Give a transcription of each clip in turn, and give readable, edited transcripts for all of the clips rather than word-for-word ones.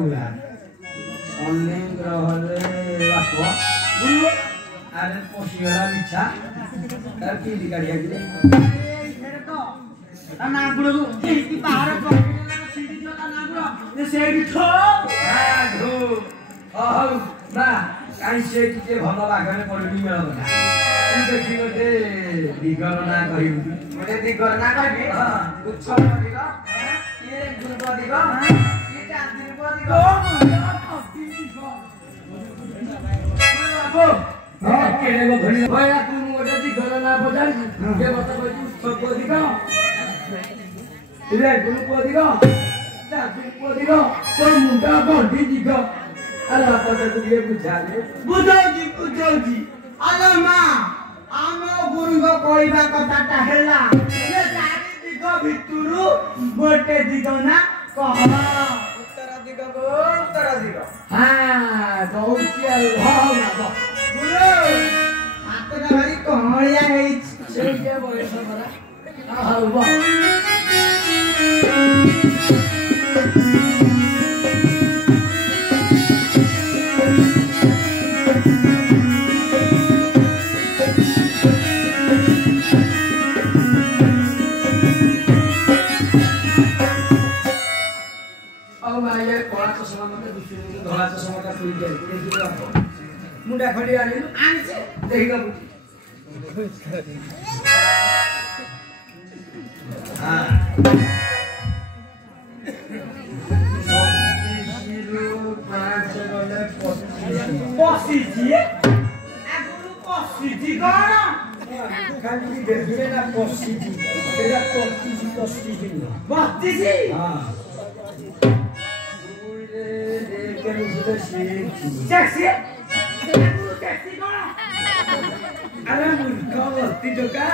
हुआ शनि ग्रह बाप आरे पशिगला मिछा तार की दिगाड़िया कि नागुड़ को बाहर ସେଇଠି ଥୋ ନା କାହିଁ ସେ ଟିକେ ଭଲ ବାଗରେ ପଡିବି ମିଳନ୍ତା ତୁ ଦେଖି ଗୋଟେ ଦିଗର ନାଁ କହିବୁ ଗୋଟେ ଦିଗର ନାଁ କହିବି ଗୁଚ୍ଛ ଦିଗ କିଏ ଗୁରୁପ ଦିଗ କିଏ ଚାନ୍ଦି ରୂପ ଦିଗ କେଡ଼େ ଧରି ଭୟା ତୁ ଗୋଟେ ଦିଗର ନାଁ ପଚାରିଛୁ କିଏ ମତେ କହିଛୁ ସବୁ ଦିଗ ଗୁରୁପ ଦିଗ दिगो तो मुंडा बॉडी दिगो अरे पता तुझे बुझाजी अरे मां आमो गुरु को कहबा कथाटा हैला ये चारि दिगो भितुरु गोटे दिगो ना कह उत्तर दिगो हां बहुची हां ना गुरु हातटा भारी कहलिया हे से के बयस परा हां बा मुंडा खड़ी आनी आनसे देखिगा हां पसिजी आगुरु पसिजी कोन खाली देखिए ना पसिजी एरा पसिजी पसिजी हां Sexy? Sexy kona? Ara murkha basti joka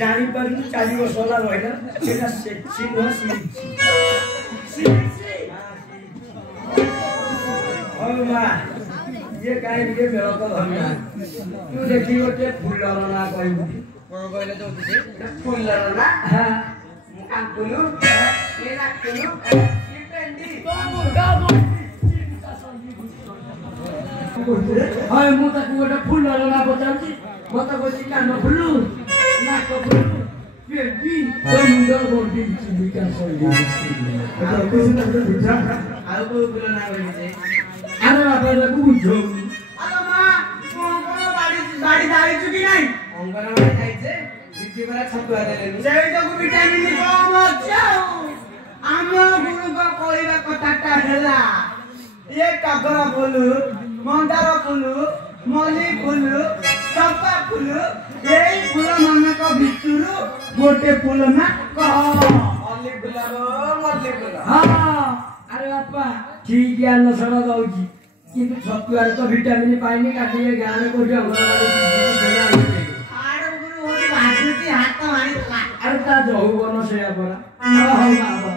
jani paru 4 वर्ष होला भएन सेटा सेक्सी हो सिक्सी ओ मा ये काहे के मेरा तो धन्ना तू देखि ओटे फुलर ना कहबू कोन कहले जौती फुलर ना हां मुका फुलु ये ना फुलु ये पेंडी कोन हाय मु ताकू गोटे फुल ना पचाउची मत कहछि कान फुलु नाक फुलु बेबी मुंडा बॉडी विकास होई आ कुछ ना बुझा आ को फुल ना होई जे अरे बाबा को बुझो अरे मां कोन बाड़ी दाई चुकी नाही अंगनवाड़ी जाइछे दीदी बरा छतुआ देले सेई तो विटामिन कम अच्छाऊ आम गुरु को कहबा कथाटा हैला ये कागरा बोलू मंदार फुलु मल्ली फुलु चंपा फुलु एई फुल मानक भितुरु गोटे फुल ना कह मल्ली फुल हां अरे बापा ठीक यार नसण दउची किंतु छतुआर तो विटामिन पाइनी काटिए गाने कोठी अंगनवाड़ी आड़ गुरु होती भाजुती हाथ मारी अरे ता जौवन सेया परा हां बाबा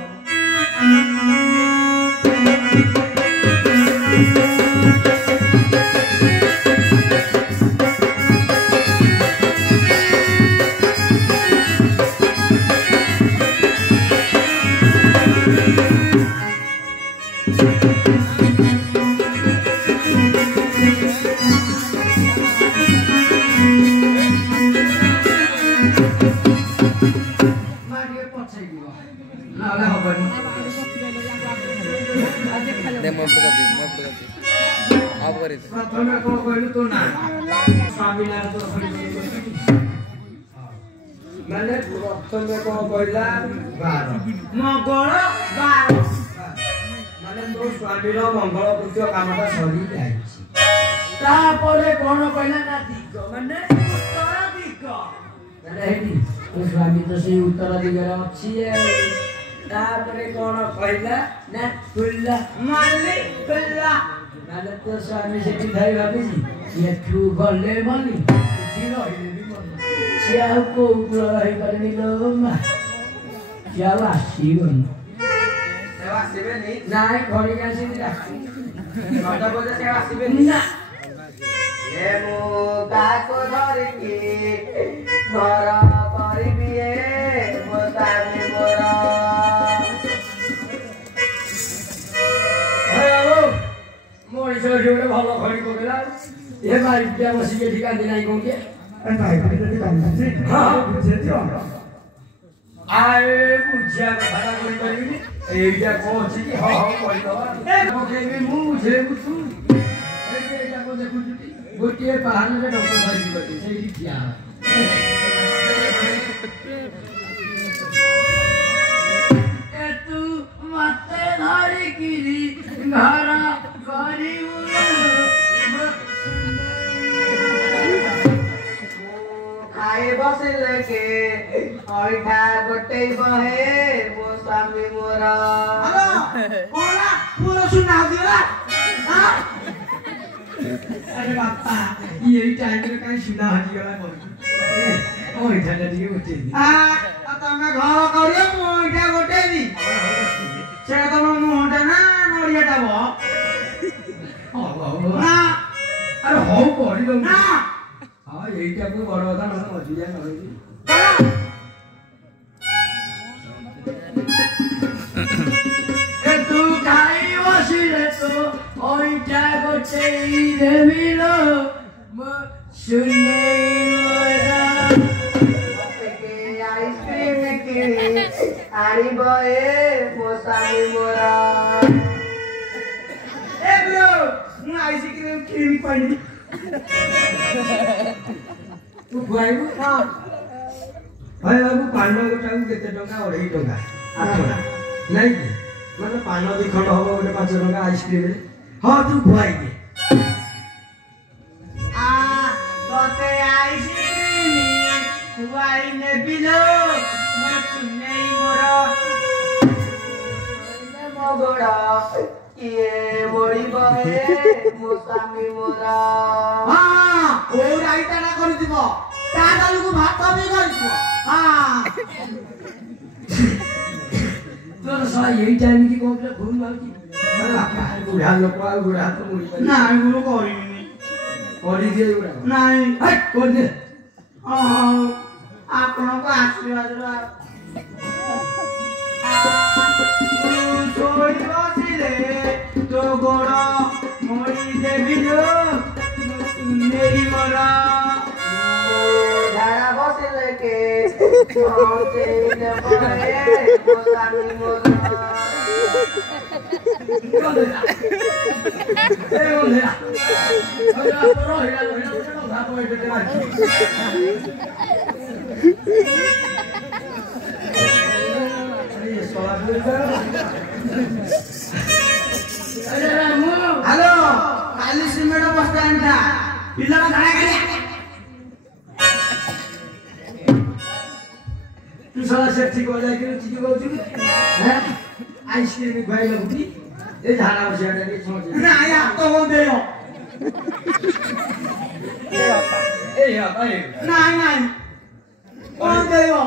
प्रथम को कहलु तो ना स्वामी नाम तो माने प्रथम को कहला 12 मंगल 12 माने तो स्वामी रो मंगल कृत्य कामटा सरी जाईछि तापरे कोन कहला ना दिग माने उत्तर दिग माने हेटी तो स्वामी तो से उत्तर दिगरे अछि तापरे कोन कहला ना फुल्ला मल्ली फुल्ला माने तो स्वामी से धाई भाबी ये तू गले मनी जीरो हिले भी मन सिया को ऊपर रही करनी लो मा क्या वासीवन सेवा सेवे नहीं नाय घरे आसी दिला नटा बजे सेवा सेवे ना ए मो गाको धरि के घर परिबी ए मोतामे मोरा जोड़े भलो खड़ी पकेला ये मारी पिया बसी के ठिका दिनाई कोन के भाई हां बुझे दियो आए बुझिया भाड़ा कोई करिनी एइटा कोछि कि हां हां कहि दवा ए मोके भी मुझे बुझू एइटा को देखु गोटिए पहाड़ रे डॉक्टर भाई बटे सेठी ठिया ए तू मते धारी गिरी घरा करी खाए बसे लगे ओइठा गोटे बहे मो स्वामी मोरा हेलो बोला पूरा सुना दियो हां अरे बापा ये टाइम रे काई सुना हजी गला बोल ओइ ठाडा दिए उठे आ तमे घर करियो मो इटा गोटे दी से तम मुहटा ना नड़ियाटा बो ना अरे हो कोडी दो ना हां एइटा को बड़ কথা न मजुया न ए तू खाई बसिले तो ओइटा गोटे देबिलो म सुने मोरा के आइसक्रीम के आनी बहे मो स्वामी मोरा ए ब्रो मु आइसक्रीम क्रीम पानी तू खुआइबु हां भाई बाबू पान गोटा केते टका 2.5 टका 8 टका नहीं कि मतलब पान दी खंड होबो गोटे 5 टका आइसक्रीम रे हां तू खुआइ दे आ तोते आइसक्रीम खुआई ने बिलो मो सुने मोरा मगड़ा ये मोड़ी बहे मो स्वामी मोरा हां ओ राइटा ना कर दिबो ता डालू को भात भी कर दिबो हां तोर साला यही टाइम की कोपले घूम मारती बुढ़ा लोक बुढ़ा तो मुड़ी ना गुरु करिनी ओडी दे बुढ़ा नहीं हट कर दे आपनको आशीर्वाद रो छोड़ी बसिले तो गोड़ मोड़ी देवी जो मेरी मोरा झाड़ा बसे लगे पहुंचे बहे मो स्वामी मोरा कर दे ए बोल दे अरे तोरो हिला हिला भात में बेटे मार अरे ये सोला अरे रामू हेलो काली सिमेंट बस स्टैंड था पिल्ला का खाना खा तू साला सेफ्टी को जाके चीज को चीज है आइसक्रीम खाई लगती ए झाड़ा बसे आटे सोच ना या तो हो दे हो ए बाबा ए नहीं नहीं कौन दे हो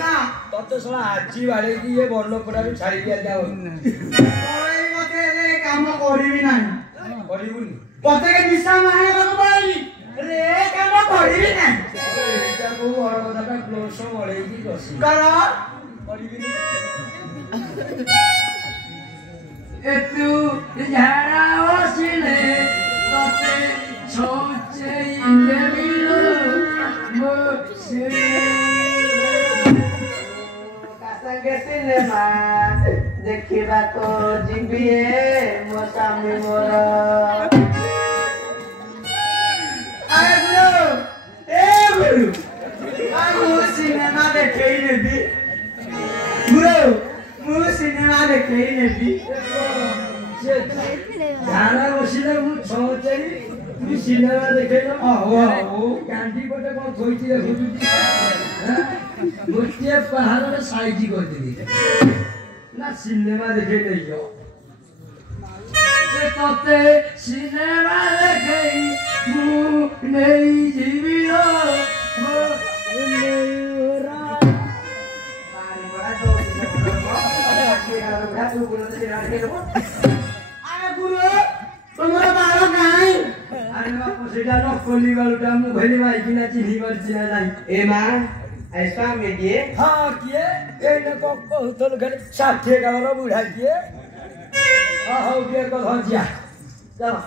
ना तते साला आजी बाड़े की ये बल्लो पड़ा भी छाड़ी दिया जाओ कोई मते रे काम करिबी नहीं करिबुनी पते के दिशा माहे बाबू बाई रे काम करिबी नहीं एटा को और कथा क्लोज मळे की कसी करो करिबिनी ए तू झाड़ा बसिले तते छोचे देबिलो मो संगे सिनेमा देखिबा तो जिबिए मो स्वामी मोरा अरे गुरु ए गुरु मु सिनेमा देखै नेबी गुरु मु सिनेमा देखै नेबी झाड़ा बसिले मु छोचे तू सिनेमा देखेलो ओ गांधी पटे को थोइती देखुती गोटे पहाड़ रे साइजी कर देली ना सिनेमा देखे नहीं से तते सिनेमा देखे मु नहीं जीविलो मो नहीं रा मारी बड़ा जोर से बोलो के रहा तू बोलो तो तेरा के लो अरे गुरु तुम्हारा बारो काई अरे बाप सेटा न कोली वालटा मु भली माई किना चिन्ही कर चिना जाई ए मां ऐसा में ये हां किए ए न को बहुतल घर 60 का वाला बुढ़ा किए हां हो के को धजिया Go.